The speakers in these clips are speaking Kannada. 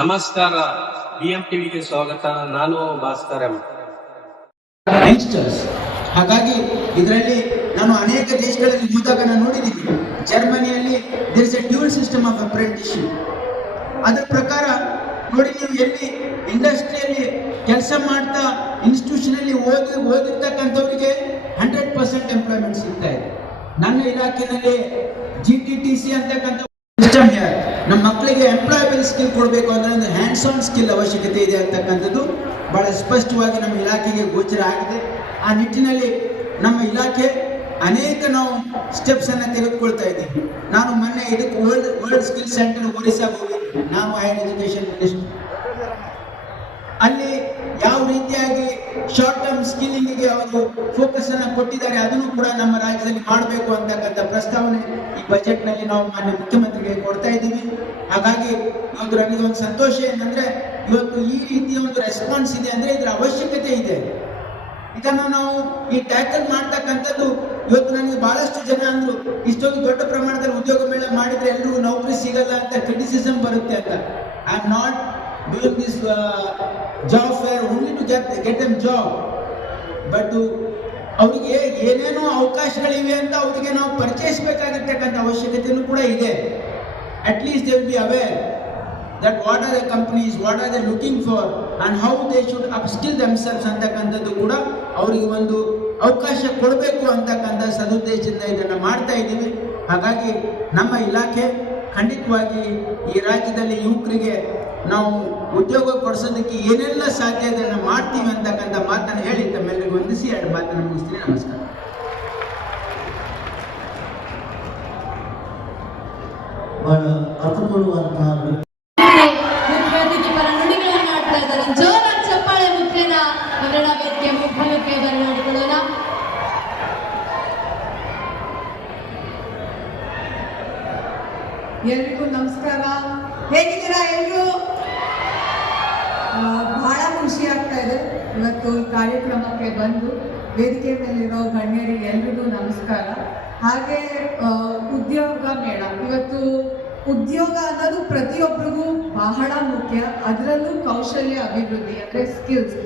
ನಮಸ್ಕಾರ, BM ಟಿವಿಗೆ ಸ್ವಾಗತ. ನಾನು ಭಾಸ್ಕರ್ ಎಂ. ಯಂಗ್ಸ್ಟರ್ಸ್. ಹಾಗಾಗಿ ಇದರಲ್ಲಿ ನಾನು ಅನೇಕ ದೇಶಗಳಲ್ಲಿ ಹೋದಾಗ ನಾನು ನೋಡಿದ್ದೀನಿ. ಜರ್ಮನಿಯಲ್ಲಿ there is a dual system of apprenticeship. ಅದರ ಪ್ರಕಾರ ನೋಡಿ, ನೀವು ಎಲ್ಲಿ ಇಂಡಸ್ಟ್ರಿಯಲ್ಲಿ ಕೆಲಸ ಮಾಡ್ತಾ ಇನ್ಸ್ಟಿಟ್ಯೂಷನಲ್ಲಿ ಓದಿರ್ತಕ್ಕಂಥವ್ರಿಗೆ 100% ಎಂಪ್ಲಾಯ್ಮೆಂಟ್ ಸಿಗ್ತಾ ಇದೆ. ನನ್ನ ಇಲಾಖೆಯಲ್ಲಿ GTTC ಅಂತಕ್ಕಂಥ ಸಿಸ್ಟಮ್ ಇದೆ. ನಮ್ಮ ಮಕ್ಕಳಿಗೆ ಎಂಪ್ಲಾಯಬಲ್ ಸ್ಕಿಲ್ ಕೊಡಬೇಕು ಅಂದ್ರೆ ಒಂದು ಹ್ಯಾಂಡ್ಸ್ ಆನ್ ಸ್ಕಿಲ್ ಅವಶ್ಯಕತೆ ಇದೆ ಅಂತಕ್ಕಂಥದ್ದು ಬಹಳ ಸ್ಪಷ್ಟವಾಗಿ ನಮ್ಮ ಇಲಾಖೆಗೆ ಗೋಚರ ಆಗಿದೆ. ಆ ನಿಟ್ಟಿನಲ್ಲಿ ನಮ್ಮ ಇಲಾಖೆ ಅನೇಕ ನಾವು ಸ್ಟೆಪ್ಸ್ ಅನ್ನು ತೆಗೆದುಕೊಳ್ತಾ ಇದ್ದೀವಿ. ನಾನು ಮೊನ್ನೆ ಇದಕ್ಕೆ ವರ್ಲ್ಡ್ ಸ್ಕಿಲ್ ಸೆಂಟರ್ ಒರಿಸ್ಸಾಗೆ ಹೋಗಿದ್ದೆ. ನಾವು ಹೈಯರ್ ಎಜುಕೇಶನ್ ಮಿನಿಸ್ಟರ್. ಅಲ್ಲಿ ಯಾವ ರೀತಿಯಾಗಿ ಶಾರ್ಟ್ ಟರ್ಮ್ ಸ್ಕಿಲ್ಲಿಂಗಿಗೆ ಅವರು ಫೋಕಸ್ ಅನ್ನು ಕೊಟ್ಟಿದ್ದಾರೆ, ಅದನ್ನು ಕೂಡ ನಮ್ಮ ರಾಜ್ಯದಲ್ಲಿ ಮಾಡಬೇಕು ಅಂತಕ್ಕಂಥ ಪ್ರಸ್ತಾವನೆ ಈ ಬಜೆಟ್ ನಲ್ಲಿ ನಾವು ಮಾನ್ಯ ಮುಖ್ಯಮಂತ್ರಿಗೆ ಕೊಡ್ತಾ ಇದ್ದೀವಿ. ಹಾಗಾಗಿ ಇವತ್ತು ನನಗೆ ಒಂದು ಸಂತೋಷ ಏನಂದ್ರೆ, ಇವತ್ತು ಈ ರೀತಿಯ ಒಂದು ರೆಸ್ಪಾನ್ಸ್ ಇದೆ ಅಂದ್ರೆ ಇದರ ಅವಶ್ಯಕತೆ ಇದೆ. ಇದನ್ನು ನಾವು ಈ ಟ್ಯಾಕಲ್ ಮಾಡ್ತಕ್ಕಂಥದ್ದು ಇವತ್ತು ನನಗೆ ಬಹಳಷ್ಟು ಜನ ಅಂದ್ರು, ಇಷ್ಟೊಂದು ದೊಡ್ಡ ಪ್ರಮಾಣದಲ್ಲಿ ಉದ್ಯೋಗ ಮೇಳ ಮಾಡಿದ್ರೆ ಎಲ್ರಿಗೂ ನೌಕರಿ ಸಿಗಲ್ಲ ಅಂತ ಕ್ರಿಟಿಸಿಸಮ್ ಬರುತ್ತೆ ಅಂತ. I am not doing this job fair only to get them job, but ಅವರಿಗೆ ಏನೇನೋ ಅವಕಾಶಗಳಿವೆ ಅಂತ ಅವರಿಗೆ ನಾವು ಪರಿಚಯಿಸಬೇಕಾಗಿರ್ತಕ್ಕಂಥ ಅವಶ್ಯಕತೆಯೂ ಕೂಡ ಇದೆ. At least they will be aware that what are the companies, what are they looking for and how they should upskill themselves ಅಂತಕ್ಕಂಥದ್ದು ಕೂಡ ಅವರಿಗೆ ಒಂದು ಅವಕಾಶ ಕೊಡಬೇಕು ಅಂತಕ್ಕಂಥ ಸದುದ್ದೇಶದಿಂದ ಇದನ್ನು ಮಾಡ್ತಾ ಇದ್ದೀವಿ. ಹಾಗಾಗಿ ನಮ್ಮ ಇಲಾಖೆ ಖಂಡಿತವಾಗಿ ಈ ರಾಜ್ಯದಲ್ಲಿ ಯುವಕರಿಗೆ ನಾವು ಉದ್ಯೋಗ ಕೊಡಿಸೋದಕ್ಕೆ ಏನೆಲ್ಲ ಸಾಧ್ಯ ಅದನ್ನು ಮಾಡ್ತೀವಿ ಅಂತಕ್ಕಂಥ ಮಾತನ್ನು ಹೇಳಿ ತಮ್ಮೆಲ್ಲರಿಗೂ ವಂದಿಸಿ ಎರಡು ಮಾತನ್ನು ಮುಗಿಸ್ತೀನಿ. ನಮಸ್ಕಾರ. ಬಹಳ ಅರ್ಥಪೂರ್ಣವಾದಂತಹ ಚಪ್ಪಾಳೆ ಮುಖ್ಯನ ಕನ್ನಡ ವೇದಿಕೆ ಮುಖ್ಯಕ್ಕೆ ಬರಮಾಡಿಕೊಳ್ಳೋಣ. ಎಲ್ರಿಗೂ ನಮಸ್ಕಾರ. ಹೇಗಿದ್ದೀರಾ ಎಲ್ರು? ಬಹಳ ಖುಷಿ ಆಗ್ತಾ ಇದೆ ಇವತ್ತು ಈ ಕಾರ್ಯಕ್ರಮಕ್ಕೆ ಬಂದು. ವೇದಿಕೆ ಮೇಲಿರೋ ಗಣ್ಯರಿಗೆ ಎಲ್ರಿಗೂ ನಮಸ್ಕಾರ. ಹಾಗೆ ಉದ್ಯೋಗ ಮೇಳ, ಇವತ್ತು ಉದ್ಯೋಗ ಅನ್ನೋದು ಪ್ರತಿಯೊಬ್ಬರಿಗೂ ಬಹಳ ಮುಖ್ಯ. ಅದರಲ್ಲೂ ಕೌಶಲ್ಯ ಅಭಿವೃದ್ಧಿ ಅಂದರೆ ಸ್ಕಿಲ್ಸ್.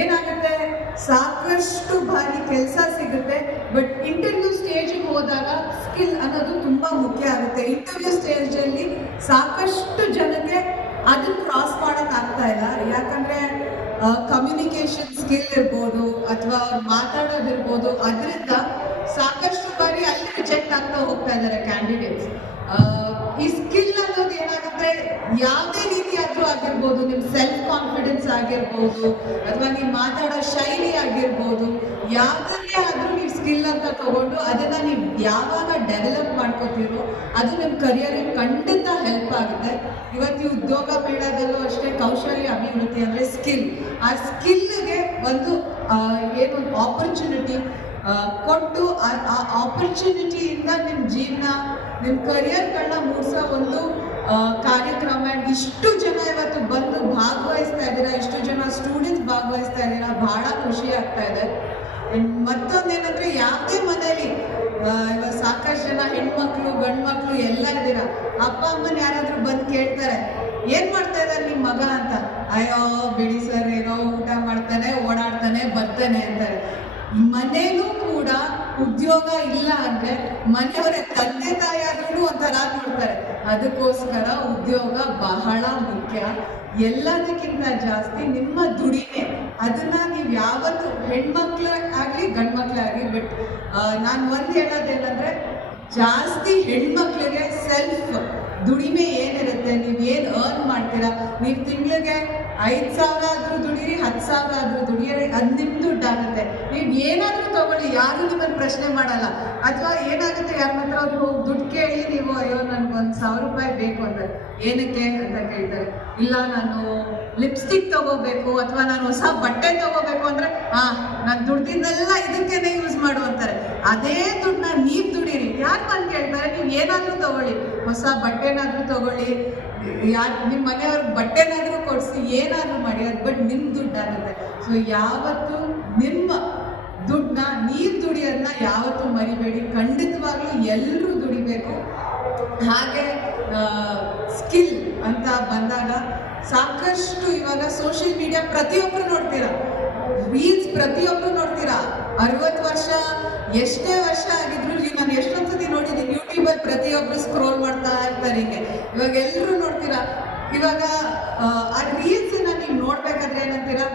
ಏನಾಗುತ್ತೆ, ಸಾಕಷ್ಟು ಬಾರಿ ಕೆಲಸ ಸಿಗುತ್ತೆ, ಬಟ್ ಇಂಟರ್ವ್ಯೂ ಸ್ಟೇಜಿಗೆ ಹೋದಾಗ ಸ್ಕಿಲ್ ಅನ್ನೋದು ತುಂಬ ಮುಖ್ಯ ಆಗುತ್ತೆ. ಇಂಟರ್ವ್ಯೂ ಸ್ಟೇಜಲ್ಲಿ ಸಾಕಷ್ಟು ಜನಕ್ಕೆ ಅದನ್ನು ಕ್ರಾಸ್ ಮಾಡೋಕ್ಕಾಗ್ತಾ ಇಲ್ಲ. ಯಾಕಂದರೆ ಕಮ್ಯುನಿಕೇಷನ್ ಸ್ಕಿಲ್ ಇರ್ಬೋದು ಅಥವಾ ಮಾತಾಡೋದಿರ್ಬೋದು, ಅದರಿಂದ ಸಾಕಷ್ಟು ಬಾರಿ ಅಲ್ಲಿ ರಿಜೆಕ್ಟ್ ಆಗ್ತಾ ಹೋಗ್ತಾ ಇದ್ದಾರೆ ಕ್ಯಾಂಡಿಡೇಟ್ಸ್. ಈ ಸ್ಕಿಲ್ ಅನ್ನೋದು ಏನಾಗುತ್ತೆ, ಯಾವುದೇ ರೀತಿ ಆದರೂ ಆಗಿರ್ಬೋದು, ನಿಮ್ಮ ಸೆಲ್ಫ್ ಕಾನ್ಫಿಡೆನ್ಸ್ ಆಗಿರ್ಬೋದು ಅಥವಾ ನೀವು ಮಾತಾಡೋ ಶೈಲಿ ಆಗಿರ್ಬೋದು, ಯಾವುದನ್ನೇ ಆದರೂ ನೀವು ಸ್ಕಿಲ್ ಅಂತ ತಗೊಂಡು ಅದನ್ನು ನೀವು ಯಾವಾಗ ಡೆವಲಪ್ ಮಾಡ್ಕೋತೀರೋ ಅದು ನಿಮ್ಮ ಕರಿಯರಿಗೆ ಖಂಡಿತ ಹೆಲ್ಪ್ ಆಗುತ್ತೆ. ಇವತ್ತು ಉದ್ಯೋಗ ಮೇಳದಲ್ಲೂ ಅಷ್ಟೇ ಕೌಶಲ್ಯ ಅಭಿವೃದ್ಧಿ ಅಂದರೆ ಸ್ಕಿಲ್. ಆ ಸ್ಕಿಲ್ಗೆ ಒಂದು ಏನೊಂದು ಆಪರ್ಚುನಿಟಿ ಕೊಟ್ಟು ಆ ಆಪರ್ಚುನಿಟಿಯಿಂದ ನಿಮ್ಮ ಜೀವನ, ನಿಮ್ಮ ಕರಿಯರ್ಗಳನ್ನ ಮೂಡಿಸೋ ಒಂದು ಕಾರ್ಯಕ್ರಮ. ಇಷ್ಟು ಜನ ಇವತ್ತು ಬಂದು ಭಾಗವಹಿಸ್ತಾ ಇದ್ದೀರಾ, ಇಷ್ಟು ಜನ ಸ್ಟೂಡೆಂಟ್ಸ್ ಭಾಗವಹಿಸ್ತಾ ಇದ್ದೀರಾ, ಬಹಳ ಖುಷಿ ಆಗ್ತಾ ಇದೆ. ಮತ್ತೊಂದೇನಂದ್ರೆ, ಯಾವುದೇ ಮನೇಲಿ ಇವಾಗ ಸಾಕಷ್ಟು ಜನ ಹೆಣ್ಮಕ್ಳು ಗಂಡು ಮಕ್ಕಳು ಎಲ್ಲ ಇದ್ದೀರಾ, ಅಪ್ಪ ಅಮ್ಮನ ಯಾರಾದರೂ ಬಂದು ಕೇಳ್ತಾರೆ ಏನು ಮಾಡ್ತಾ ಇದ್ದಾರೆ ನಿಮ್ಮ ಮಗ ಅಂತ. ಅಯ್ಯೋ ಬಿಡಿ ಸರ್, ಏನೋ ಊಟ ಮಾಡ್ತಾನೆ, ಓಡಾಡ್ತಾನೆ, ಬರ್ತಾನೆ ಅಂತಾರೆ. ಮನೇಲೂ ಕೂಡ ಉದ್ಯೋಗ ಇಲ್ಲ ಅಂದ್ರೆ ಮನೆಯವರ ತಂದೆ ತಾಯಿ ಆದ್ರೂ ಒಂಥರ ನೋಡ್ತಾರೆ. ಅದಕ್ಕೋಸ್ಕರ ಉದ್ಯೋಗ ಬಹಳ ಮುಖ್ಯ. ಎಲ್ಲದಕ್ಕಿಂತ ಜಾಸ್ತಿ ನಿಮ್ಮ ದುಡಿಮೆ, ಅದನ್ನ ನೀವು ಯಾವತ್ತು ಹೆಣ್ಮಕ್ಳು ಆಗಲಿ ಗಂಡು ಮಕ್ಳೇ ಆಗಲಿ, ಬಟ್ ನಾನು ಒಂದು ಹೇಳೋದೇನಂದ್ರೆ, ಜಾಸ್ತಿ ಹೆಣ್ಮಕ್ಳಿಗೆ ಸೆಲ್ಫ್ ದುಡಿಮೆ ಏನಿರುತ್ತೆ, ನೀವು ಏನು ಅರ್ನ್ ಮಾಡ್ತೀರಾ, ನೀವು ತಿಂಗಳಿಗೆ 5,000 ಆದರೂ ದುಡೀರಿ, 10,000 ಆದರೂ ದುಡಿಯಿರಿ, ಅದು ನಿಮ್ಮ ದುಡ್ಡಾಗುತ್ತೆ. ನೀವು ಏನಾದರೂ ತಗೊಳ್ಳಿ, ಯಾರು ನಿಮ್ಮನ್ನು ಪ್ರಶ್ನೆ ಮಾಡಲ್ಲ. ಅಥವಾ ಏನಾಗುತ್ತೆ, ಯಾರ ಹತ್ರ ಅವ್ರು ಹೋಗಿ ದುಡ್ಡು ಕೇಳಿ ನೀವು, ಅಯ್ಯೋ ನನಗೆ 1,000 ರೂಪಾಯಿ ಬೇಕು ಅಂತಾರೆ. ಏನಕ್ಕೆ ಅಂತ ಕೇಳ್ತಾರೆ. ಇಲ್ಲ ನಾನು ಲಿಪ್ಸ್ಟಿಕ್ ತಗೋಬೇಕು ಅಥವಾ ನಾನು ಹೊಸ ಬಟ್ಟೆ ತಗೋಬೇಕು ಅಂದರೆ, ನಾನು ದುಡ್ಡಿನೆಲ್ಲ ಇದಕ್ಕೇನೆ ಯೂಸ್ ಮಾಡು ಅಂತಾರೆ. ಅದೇ ದುಡ್ಡನ್ನ ನೀವು ದುಡೀರಿ. ಯಾರು ಬಂದು ಕೇಳ್ತಾರೆ, ನೀವು ಏನಾದರೂ ತಗೊಳ್ಳಿ, ಹೊಸ ಬಟ್ಟೆನಾದರೂ ತಗೊಳ್ಳಿ, ಯಾರು ನಿಮ್ಮ ಮನೆಯವ್ರಿಗೆ ಬಟ್ಟೆನಾದರೂ ಕೊಡಿಸಿ, ಏನಾದರೂ ಮಾಡಿ, ಅದು ಬಟ್ ನಿಮ್ಮ ದುಡ್ಡಾಗುತ್ತೆ. ಸೊ ಯಾವತ್ತು ನಿಮ್ಮ ದುಡ್ಡನ್ನ ನೀವು ದುಡಿಯೋದನ್ನ ಯಾವತ್ತೂ ಮರಿಬೇಡಿ. ಖಂಡಿತವಾಗ್ಲೂ ಎಲ್ಲರೂ ದುಡಿಬೇಕು. ಹಾಗೆ ಸ್ಕಿಲ್ ಅಂತ ಬಂದಾಗ ಸಾಕಷ್ಟು ಇವಾಗ ಸೋಷಿಯಲ್ ಮೀಡಿಯಾ ಪ್ರತಿಯೊಬ್ಬರು ನೋಡ್ತೀರಾ, ರೀಲ್ಸ್ ಪ್ರತಿಯೊಬ್ಬರು ನೋಡ್ತೀರಾ. 60 ವರ್ಷ ಎಷ್ಟೇ ವರ್ಷ ಆಗಿದ್ರು ನಾನು ಎಷ್ಟೊಂದು ಸತಿ ನೋಡಿದ್ದೀನಿ ಯೂಟ್ಯೂಬಲ್ಲಿ ಪ್ರತಿಯೊಬ್ಬರು ಸ್ಕ್ರೋಲ್ ಮಾಡ್ತಾ ಇರ್ತಾರೆ. ಹೀಗೆ ಇವಾಗ ಎಲ್ಲರೂ ನೋಡ್ತೀರಾ. ಇವಾಗ ಆ ರೀಲ್ಸನ್ನ ನೀವು ನೋಡ್ಬೇಕಾದ್ರೆ ಏನಂತೀರಾ,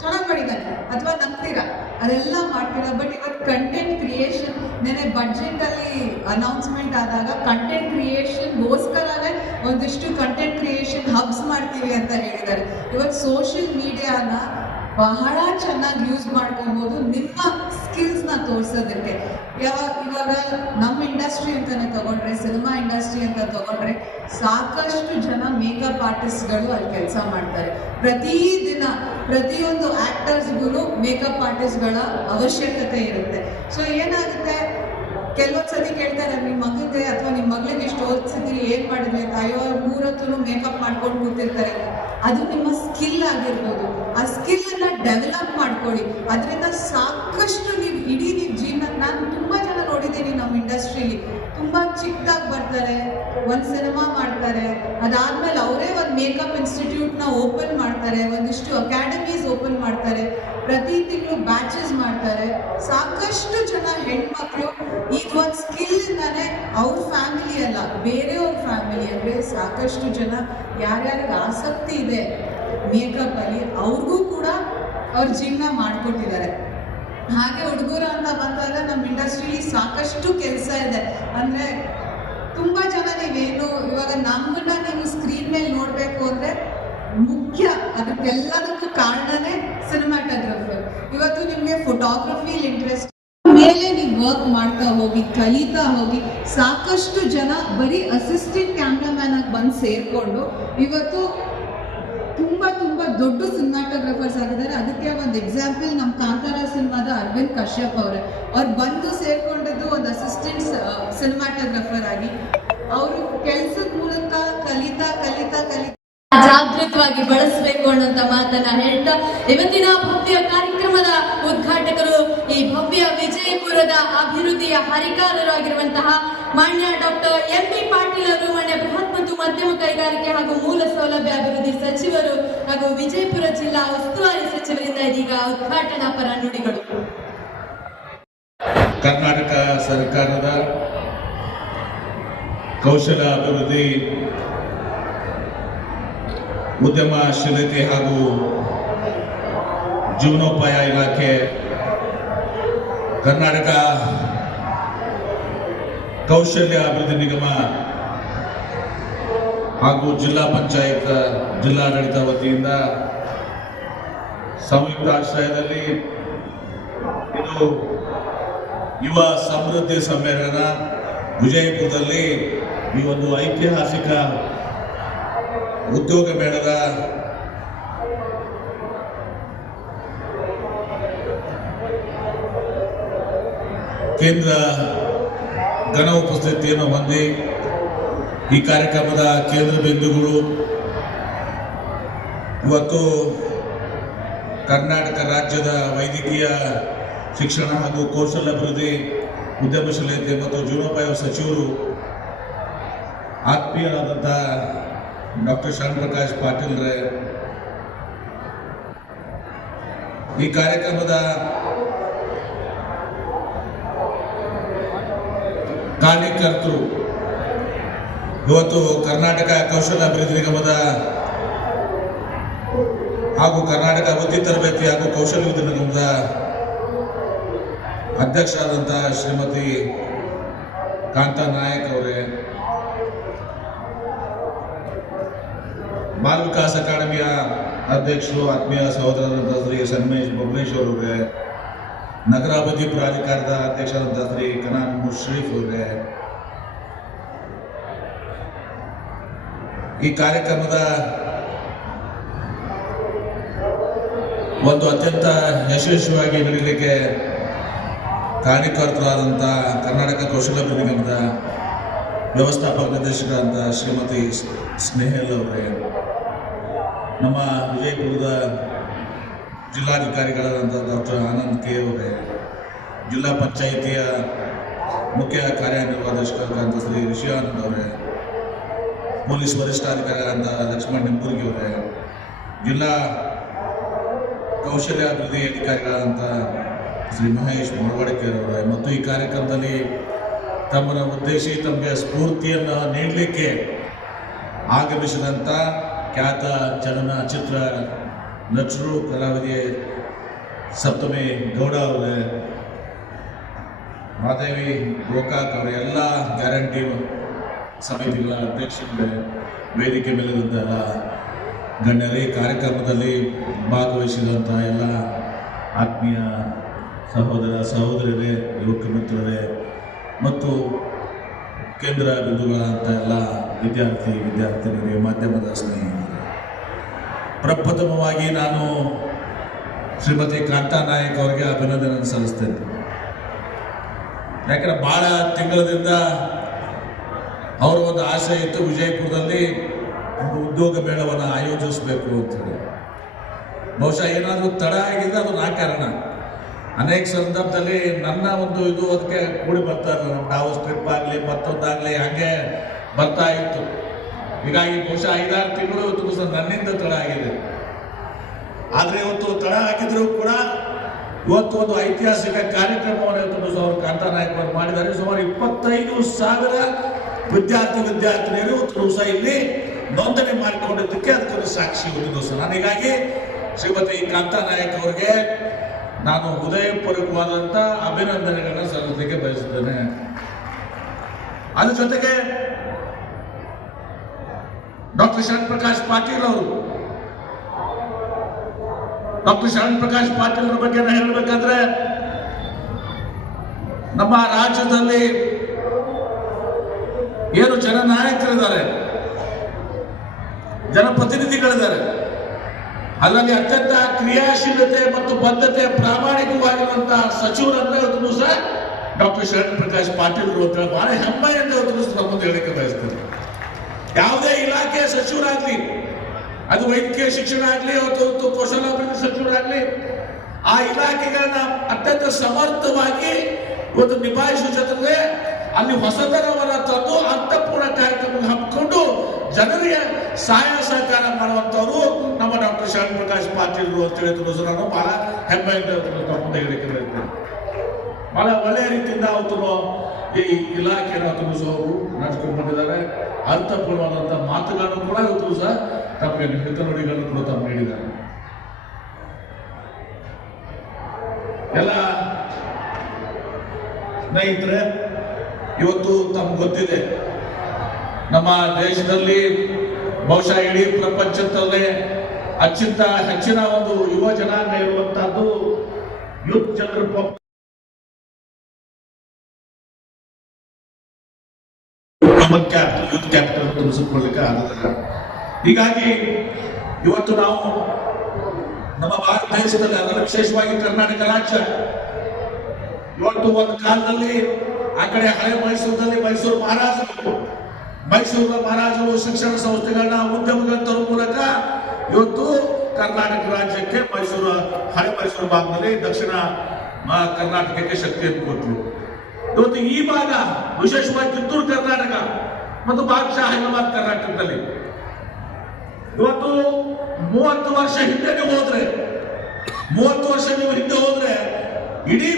ಚೆನ್ನಾಗಿ ಮಾಡಿದ್ದಾನೆ ಅಥವಾ ನಂಬ್ತೀರಾ, ಅದೆಲ್ಲ ಮಾಡ್ತೀರಾ. ಬಟ್ ಇವತ್ತು ಕಂಟೆಂಟ್ ಕ್ರಿಯೇಷನ್ ನೆನೆ ಬಡ್ಜೆಟಲ್ಲಿ ಅನೌನ್ಸ್ಮೆಂಟ್ ಆದಾಗ ಕಂಟೆಂಟ್ ಕ್ರಿಯೇಷನ್ಗೋಸ್ಕರನೇ ಒಂದಿಷ್ಟು ಕಂಟೆಂಟ್ ಕ್ರಿಯೇಷನ್ ಹಬ್ಸ್ ಮಾಡ್ತೀವಿ ಅಂತ ಹೇಳಿದ್ದಾರೆ. ಇವತ್ತು ಸೋಷಿಯಲ್ ಮೀಡಿಯಾನ ಬಹಳ ಚೆನ್ನಾಗಿ ಯೂಸ್ ಮಾಡ್ಕೊಬೋದು ನಿಮ್ಮ ಸ್ಕಿಲ್ಸ್ನ ತೋರಿಸೋದಕ್ಕೆ. ಇವಾಗ ನಮ್ಮ ಇಂಡಸ್ಟ್ರಿ ಅಂತಲೇ ತಗೊಂಡ್ರೆ, ಸಿನಿಮಾ ಇಂಡಸ್ಟ್ರಿ ಅಂತ ತಗೊಂಡ್ರೆ ಸಾಕಷ್ಟು ಜನ ಮೇಕಪ್ ಆರ್ಟಿಸ್ಟ್ಗಳು ಅಲ್ಲಿ ಕೆಲಸ ಮಾಡ್ತಾರೆ. ಪ್ರತಿದಿನ ಪ್ರತಿಯೊಂದು ಆ್ಯಕ್ಟರ್ಸ್ಗೂ ಮೇಕಪ್ ಆರ್ಟಿಸ್ಟ್ಗಳ ಅವಶ್ಯಕತೆ ಇರುತ್ತೆ. ಸೊ ಏನಾಗುತ್ತೆ, ಕೆಲವೊಂದು ಸತಿ ಕೇಳ್ತಾರೆ ನಿಮ್ಮ ಮಗನಿಗೆ ಅಥವಾ ನಿಮ್ಮ ಮಗಳಿಗೆ ಇಷ್ಟು ಓದಿಸಿದ್ರಿ, ಏನು ಮಾಡಿದ್ರಿ ಅಂತ. ಅಯ್ಯೋ 3 ಹೊತ್ತು ಮೇಕಪ್ ಮಾಡ್ಕೊಂಡು ಕೂತಿರ್ತಾರೆ. ಅದು ನಿಮ್ಮ ಸ್ಕಿಲ್ ಆಗಿರ್ಬೋದು. ಆ ಸ್ಕಿಲ್ಲನ್ನು ಡೆವಲಪ್ ಮಾಡ್ಕೊಳ್ಳಿ. ಅದರಿಂದ ಸಾಕಷ್ಟು ನೀವು ಇಡೀ ನಿಮ್ಮ ಜೀವನ, ನಾನು ತುಂಬ ಜನ ನೋಡಿದ್ದೀನಿ ನಮ್ಮ ಇಂಡಸ್ಟ್ರೀಲಿ, ತುಂಬ ಚಿಕ್ಕದಾಗಿ ಬರ್ತಾರೆ, ಒಂದು ಸಿನಿಮಾ ಮಾಡ್ತಾರೆ, ಅದಾದಮೇಲೆ ಅವರೇ ಒಂದು ಮೇಕಪ್ ಇನ್ಸ್ಟಿಟ್ಯೂಟ್ನ ಓಪನ್ ಮಾಡ್ತಾರೆ, ಒಂದಿಷ್ಟು ಅಕಾಡೆಮೀಸ್ ಓಪನ್ ಮಾಡ್ತಾರೆ, ಪ್ರತಿ ತಿಂಗಳು ಬ್ಯಾಚಸ್ ಮಾಡ್ತಾರೆ. ಸಾಕಷ್ಟು ಜನ ಹೆಣ್ಮಕ್ಳು ಇದೊಂದು ಸ್ಕಿಲ್ಲಿಂದಾನೆ ಅವ್ರ ಫ್ಯಾಮಿಲಿ ಅಲ್ಲ, ಬೇರೆಯವ್ರ ಫ್ಯಾಮಿಲಿ ಅಂದರೆ ಸಾಕಷ್ಟು ಜನ ಯಾರ್ಯಾರಿಗೆ ಆಸಕ್ತಿ ಇದೆ ಮೇಕಪ್ಪಲ್ಲಿ ಅವ್ರಿಗೂ ಕೂಡ ಅವ್ರ ಜೀವನ ಮಾಡಿಕೊಟ್ಟಿದ್ದಾರೆ. ಹಾಗೆ ಹುಡುಗರು ಅಂತ ಬಂದಾಗ ನಮ್ಮ ಇಂಡಸ್ಟ್ರಿಲಿ ಸಾಕಷ್ಟು ಕೆಲಸ ಇದೆ. ಅಂದರೆ ತುಂಬ ಜನ ನೀವೇನು ಇವಾಗ ನಮ್ಮನ್ನ ನೀವು ಸ್ಕ್ರೀನ್ ಮೇಲೆ ನೋಡಬೇಕು ಅಂದರೆ ಮುಖ್ಯ, ಅದಕ್ಕೆಲ್ಲದಕ್ಕೂ ಕಾರಣನೇ ಸಿನಿಮಾಟೋಗ್ರಫರ್. ಇವತ್ತು ನಿಮಗೆ ಫೋಟೋಗ್ರಫಿಲಿ ಇಂಟ್ರೆಸ್ಟ್ ಮೇಲೆ ನೀವು ವರ್ಕ್ ಮಾಡ್ತಾ ಹೋಗಿ, ಕಲಿತಾ ಹೋಗಿ, ಸಾಕಷ್ಟು ಜನ ಬರೀ ಅಸಿಸ್ಟೆಂಟ್ ಕ್ಯಾಮ್ರಾಮ್ಯಾನ್ ಆಗಿ ಬಂದು ಸೇರಿಕೊಂಡು ಇವತ್ತು ತುಂಬ ದೊಡ್ಡ ಸಿನಿಮಾಟೋಗ್ರಫರ್ಸ್ ಆಗಿದ್ದಾರೆ. ಅದಕ್ಕೆ ಒಂದು ಎಕ್ಸಾಂಪಲ್ ನಮ್ಮ ಕಾಂತಾರ ಸಿನಿಮಾದ ಅರವಿಂದ್ ಕಶ್ಯಪ್ ಅವ್ರು ಬಂದು ಸೇರ್ಕೊಂಡಿದ್ದು ಒಂದು ಅಸಿಸ್ಟೆಂಟ್ ಸಿನಿಮಾಟೋಗ್ರಫರ್ ಆಗಿ. ಅವರು ಕೆಲಸದ ಮೂಲಕ ಕಲಿತಾ ಜಾಗೃತವಾಗಿ ಬಳಸಬೇಕು ಅನ್ನೋಂಥ ಮಾತನ್ನ ಹೇಳ್ತಾ ಇವತ್ತಿನ ಭವ್ಯ ಕಾರ್ಯಕ್ರಮದ ಉದ್ಘಾಟಕರು ಈ ಭವ್ಯ ವಿಜಯಪುರದ ಅಭಿವೃದ್ಧಿಯ ಹರಿಕಾರರಾಗಿರುವಂತಹ ಮಾನ್ಯ ಡಾಕ್ಟರ್ ಎಂ ಬಿ ಪಾಟೀಲ್ ಅವರು, ಮಾನ್ಯ ಬೃಹತ್ ಮತ್ತು ಮಧ್ಯಮ ಕೈಗಾರಿಕೆ ಹಾಗೂ ಮೂಲ ಸೌಲಭ್ಯ ಅಭಿವೃದ್ಧಿ ಸಚಿವರು ಹಾಗೂ ವಿಜಯಪುರ ಜಿಲ್ಲಾ ಉಸ್ತುವಾರಿ ಸಚಿವರಿಂದ ಇದೀಗ ಉದ್ಘಾಟನಾ ಪರ ನುಡಿಗಳು. ಕರ್ನಾಟಕ ಸರ್ಕಾರದ ಕೌಶಲ ಅಭಿವೃದ್ಧಿ, ಉದ್ಯಮಶೀಲತೆ ಹಾಗೂ ಜೀವನೋಪಾಯ ಇಲಾಖೆ, ಕರ್ನಾಟಕ ಕೌಶಲ್ಯ ಅಭಿವೃದ್ಧಿ ನಿಗಮ ಹಾಗೂ ಜಿಲ್ಲಾ ಪಂಚಾಯತ್ ಜಿಲ್ಲಾಡಳಿತ ವತಿಯಿಂದ ಸಂಯುಕ್ತ ಆಶ್ರಯದಲ್ಲಿ ಇದು ಯುವ ಸಮೃದ್ಧಿ ಸಮ್ಮೇಳನ ವಿಜಯಪುರದಲ್ಲಿ ಈ ಒಂದು ಐತಿಹಾಸಿಕ ಉದ್ಯೋಗ ಮೇಳದ ಕೇಂದ್ರ ಘನ ಉಪಸ್ಥಿತಿಯನ್ನು ಹೊಂದಿ ಈ ಕಾರ್ಯಕ್ರಮದ ಕೇಂದ್ರ ಬಿಂದುಗಳು ಇವತ್ತು ಕರ್ನಾಟಕ ರಾಜ್ಯದ ವೈದ್ಯಕೀಯ ಶಿಕ್ಷಣ ಹಾಗೂ ಕೌಶಲ್ಯ ಅಭಿವೃದ್ಧಿ, ಉದ್ಯಮಶೀಲತೆ ಮತ್ತು ಜೀವನೋಪಾಯ ಸಚಿವರು ಆತ್ಮೀಯರಾದಂಥ ಡಾಕ್ಟರ್ ಶ್ಯಾಮ್ ಪ್ರಕಾಶ್ ಪಾಟೀಲ್ರೆ, ಈ ಕಾರ್ಯಕ್ರಮದ ಕಾರ್ಯಕರ್ತರು, ಇವತ್ತು ಕರ್ನಾಟಕ ಕೌಶಲ್ಯ ಅಭಿವೃದ್ಧಿ ನಿಗಮದ ಹಾಗೂ ಕರ್ನಾಟಕ ವೃತ್ತಿ ತರಬೇತಿ ಹಾಗೂ ಕೌಶಲ್ಯ ಅಭಿವೃದ್ಧಿ ನಿಗಮದ ಅಧ್ಯಕ್ಷರಾದಂಥ ಶ್ರೀಮತಿ ಕಾಂತಾ ನಾಯಕ್ ಅವರೇ, ಬಾಲ ವಿಕಾಸ್ ಅಕಾಡೆಮಿಯ ಅಧ್ಯಕ್ಷರು ಆತ್ಮೀಯ ಸಹೋದರರಾದಂಥ ಶ್ರೀ ಸನ್ಮೇಶ್ ಬೊಬ್ಲೇಶ್ವರ್ ಅವರೇ, ನಗರಾಭಿವೃದ್ಧಿ ಪ್ರಾಧಿಕಾರದ ಅಧ್ಯಕ್ಷರಾದಂಥ ಶ್ರೀ ಕನಾನ್ ಮುಶ್ರೀಫ್ ಅವರೇ, ಈ ಕಾರ್ಯಕ್ರಮದ ಒಂದು ಅತ್ಯಂತ ಯಶಸ್ವಿಯಾಗಿ ನಡೆಯಲಿಕ್ಕೆ ಕಾರ್ಯಕರ್ತರಾದಂಥ ಕರ್ನಾಟಕ ಕೌಶಲ್ಯ ಅಭಿವೃದ್ಧಿ ನಿಗಮದ ವ್ಯವಸ್ಥಾಪಕ ನಿರ್ದೇಶಕರಾದಂಥ ಶ್ರೀಮತಿ ಸ್ನೇಹಲ್ ಅವರೇ, ನಮ್ಮ ವಿಜಯಪುರದ ಜಿಲ್ಲಾಧಿಕಾರಿಗಳಾದಂಥ ಡಾಕ್ಟರ್ ಆನಂದ್ ಕೆ ಅವರೇ, ಜಿಲ್ಲಾ ಪಂಚಾಯಿತಿಯ ಮುಖ್ಯ ಕಾರ್ಯನಿರ್ವಾಹಕರಾದಂಥ ಶ್ರೀ ರಿಷಿಯಾನಂದ್ ಅವರೇ, ಪೊಲೀಸ್ ವರಿಷ್ಠಾಧಿಕಾರಿಗಳಾದ ಲಕ್ಷ್ಮಣ್ ನಿಂಬೂರ್ಗಿ ಅವರೇ, ಜಿಲ್ಲಾ ಕೌಶಲ್ಯಾಭಿವೃದ್ಧಿ ಅಧಿಕಾರಿಗಳಾದಂಥ ಶ್ರೀ ಮಹೇಶ್ ಮೊಳವಡಿಕೆರ್ ಅವರೇ, ಮತ್ತು ಈ ಕಾರ್ಯಕ್ರಮದಲ್ಲಿ ತಮ್ಮನ್ನು ಉದ್ದೇಶಿ ತಮಗೆ ಸ್ಫೂರ್ತಿಯನ್ನು ನೀಡಲಿಕ್ಕೆ ಆಗಮಿಸಿದಂಥ ಖ್ಯಾತ ಚಲನಚಿತ್ರ ನಟರು ಕಲಾವಿದೆ ಸಪ್ತಮಿ ಗೌಡ ಅವರೇ, ಮಾದೇವಿ ಗೋಕಾಕ್ ಅವರ ಎಲ್ಲ ಗ್ಯಾರಂಟಿ ಸಮಿತಿಗಳ ಅಧ್ಯಕ್ಷರೇ, ವೇದಿಕೆ ಮೇಲಿದ್ದಂಥ ಎಲ್ಲ ಗಣ್ಯರೇ, ಕಾರ್ಯಕ್ರಮದಲ್ಲಿ ಭಾಗವಹಿಸಿದಂಥ ಎಲ್ಲ ಆತ್ಮೀಯ ಸಹೋದರ ಸಹೋದರರೇ, ಯುವಕ ಮಿತ್ರರೇ ಮತ್ತು ಕೇಂದ್ರ ಬಿಂದುಗಳಂಥ ಎಲ್ಲ ವಿದ್ಯಾರ್ಥಿನಿಯರೇ, ಮಾಧ್ಯಮದ ಸ್ನೇಹಿತರೆ, ಪ್ರಪ್ರಥಮವಾಗಿ ನಾನು ಶ್ರೀಮತಿ ಕಾಂತಾ ನಾಯಕ್ ಅವರಿಗೆ ಅಭಿನಂದನೆ ಸಲ್ಲಿಸ್ತೇನೆ. ಯಾಕಂದ್ರೆ ಬಹಳ ತಿಂಗಳದಿಂದ ಅವರ ಒಂದು ಆಸೆ ಇತ್ತು ವಿಜಯಪುರದಲ್ಲಿ ಒಂದು ಉದ್ಯೋಗ ಮೇಳವನ್ನು ಆಯೋಜಿಸಬೇಕು ಅಂತೇಳಿ. ಬಹುಶಃ ಏನಾದರೂ ತಡ ಆಗಿದೆ, ಅದು ನಾ ಕಾರಣ. ಅನೇಕ ಸಂದರ್ಭದಲ್ಲಿ ನನ್ನ ಒಂದು ಇದು ಅದಕ್ಕೆ ಕೂಡಿ ಬರ್ತಾ ಇರಲಿಲ್ಲ. ನಾವು ಸ್ಟ್ರಿಪ್ ಆಗಲಿ ಮತ್ತೊಂದಾಗಲಿ ಹಾಗೆ ಬರ್ತಾ ಇತ್ತು. ಹೀಗಾಗಿ ಬಹುಶಃ 5-6 ತಿಂಗಳು ಇವತ್ತು ಸಹ ನನ್ನಿಂದ ತಡ ಆಗಿದೆ. ಆದರೆ ಇವತ್ತು ತಡ ಆಗಿದ್ರು ಕೂಡ ಇವತ್ತು ಒಂದು ಐತಿಹಾಸಿಕ ಕಾರ್ಯಕ್ರಮವನ್ನು ಇವತ್ತು ಅವರು ಕಾಂತಾ ನಾಯಕ್ ಅವರು ಮಾಡಿದ್ದಾರೆ. ಸುಮಾರು 25,000 ವಿದ್ಯಾರ್ಥಿನಿಯರು ಇವತ್ತು ಸಹ ಇಲ್ಲಿ ನೋಂದಣಿ ಮಾಡಿಕೊಂಡಿದ್ದಕ್ಕೆ ಅದಕ್ಕೊಂದು ಸಾಕ್ಷಿ ಒಂದು ಸಹ. ನಾನು ಹೀಗಾಗಿ ಶ್ರೀಮತಿ ಕಾಂತಾ ನಾಯಕ್ ಅವರಿಗೆ ನಾನು ಹೃದಯಪೂರ್ವಕವಾದಂಥ ಅಭಿನಂದನೆಗಳನ್ನ ಸಲ್ಲಿಸಲಿಕ್ಕೆ ಬಯಸುತ್ತೇನೆ. ಅದ್ರ ಜೊತೆಗೆ ಡಾಕ್ಟರ್ ಶರಣ್ ಪ್ರಕಾಶ್ ಪಾಟೀಲ್ ಅವರು, ಡಾಕ್ಟರ್ ಶರಣ್ ಪ್ರಕಾಶ್ ಪಾಟೀಲ್ ಅವರ ಬಗ್ಗೆ ಹೇಳಬೇಕಾದ್ರೆ ನಮ್ಮ ರಾಜ್ಯದಲ್ಲಿ ಏನು ಜನನಾಯಕರಿದ್ದಾರೆ, ಜನಪ್ರತಿನಿಧಿಗಳಿದ್ದಾರೆ, ಅಲ್ಲಲ್ಲಿ ಅತ್ಯಂತ ಕ್ರಿಯಾಶೀಲತೆ ಮತ್ತು ಬದ್ಧತೆ ಪ್ರಾಮಾಣಿಕವಾಗಿರುವಂತಹ ಸಚಿವರಂದ್ರೆ ಇವತ್ತು ಸಹ ಡಾಕ್ಟರ್ ಶರಣ್ ಪ್ರಕಾಶ್ ಪಾಟೀಲ್ ಅಂತ ಬಹಳ ಹೆಮ್ಮೆಯಿಂದ ಇವತ್ತು ನಮ್ಮ ಮುಂದೆ ಹೇಳಿಕೆ ಬಯಸ್ತೇನೆ. ಯಾವುದೇ ಇಲಾಖೆಯ ಸಚಿವರಾಗ್ಲಿ, ಅದು ವೈದ್ಯಕೀಯ ಶಿಕ್ಷಣ ಆಗಲಿ, ಇವತ್ತು ಕೌಶಲಾಭಿವೃದ್ಧಿ ಸಚಿವರಾಗಲಿ, ಆ ಇಲಾಖೆಗಳನ್ನ ಅತ್ಯಂತ ಸಮರ್ಥವಾಗಿ ಇವತ್ತು ನಿಭಾಯಿಸುವ ಜೊತೆಗೆ ಅಲ್ಲಿ ಹೊಸತನವನ್ನು ತಂದು ಅರ್ಥಪೂರ್ಣ ಕಾರ್ಯಕ್ರಮ ಹಮ್ಮಿಕೊಂಡು ಜನರಿಗೆ ಸಹಾಯ ಸಹಕಾರ ಮಾಡುವಂತವರು ನಮ್ಮ ಡಾಕ್ಟರ್ ಶರಣ್ ಪ್ರಕಾಶ್ ಪಾಟೀಲ್ ಅಂತ ಹೇಳಿದ್ರು. ನಾನು ಬಹಳ ಹೆಮ್ಮೆಯಿಂದ ನಮ್ಮ ಮುಂದೆ ಹೇಳಿಕೆ ಬರ್ತೇನೆ. ಬಹಳ ಒಳ್ಳೆಯ ರೀತಿಯಿಂದ ಅವತ್ತು ಈ ಇಲಾಖೆಯನ್ನು ಅವರು ನಡೆಸ್ಕೊಂಡು ಬಂದಿದ್ದಾರೆ. ಅರ್ಥಪೂರ್ಣವಾದಂಥ ಮಾತುಗಳನ್ನು ಕೂಡ ಇವತ್ತು ಸಹ ತಮಗೆ ಹಿತನುಡಿಗಳನ್ನು ಕೂಡ ತಮ್ಮ ನೀಡಿದ್ದಾರೆ. ಎಲ್ಲ ಸ್ನೇಹಿತರೆ, ಇವತ್ತು ತಮ್ಗೆ ಗೊತ್ತಿದೆ, ನಮ್ಮ ದೇಶದಲ್ಲಿ ಬಹುಶಃ ಇಡೀ ಪ್ರಪಂಚದಲ್ಲೇ ಅತ್ಯಂತ ಹೆಚ್ಚಿನ ಒಂದು ಯುವ ಜನಾಂಗ ಇರುವಂತಹದ್ದು ಯೂತ್ ಜನರಲ್ ಯೂತ್ ಕ್ಯಾಪಿಟಲ್ ತುಂಬಿಸಿಕೊಳ್ಳಲಿಕ್ಕೆ ಆಗುತ್ತಿಲ್ಲ. ಹೀಗಾಗಿ ಇವತ್ತು ನಾವು ನಮ್ಮ ಭಾರತ ದೇಶದಲ್ಲಿ, ಅದರ ವಿಶೇಷವಾಗಿ ಕರ್ನಾಟಕ ರಾಜ್ಯ, ಇವತ್ತು ಒಂದು ಕಾಲದಲ್ಲಿ ಆ ಕಡೆ ಹಳೆ ಮೈಸೂರಿನಲ್ಲಿ ಮೈಸೂರು ಮಹಾರಾಜರು ಶಿಕ್ಷಣ ಸಂಸ್ಥೆಗಳನ್ನ ಉದ್ಯಮಗಳ ತರುವ ಮೂಲಕ ಇವತ್ತು ಕರ್ನಾಟಕ ರಾಜ್ಯಕ್ಕೆ ಹಳೆ ಮೈಸೂರು ಭಾಗದಲ್ಲಿ ದಕ್ಷಿಣ ಕರ್ನಾಟಕಕ್ಕೆ ಶಕ್ತಿಯನ್ನು ಕೊಟ್ಟರು. ಇವತ್ತು ಈ ಭಾಗ ವಿಶೇಷವಾಗಿ ಕಿತ್ತೂರು ಕರ್ನಾಟಕ ಮತ್ತು ಭಾಗಶಃ ಹೈದರಾಬಾದ್ ಕರ್ನಾಟಕದಲ್ಲಿ ಇವತ್ತು 30 ವರ್ಷ ಹಿಂದೆ ನೀವು ಹೋದ್ರೆ ಇಡೀ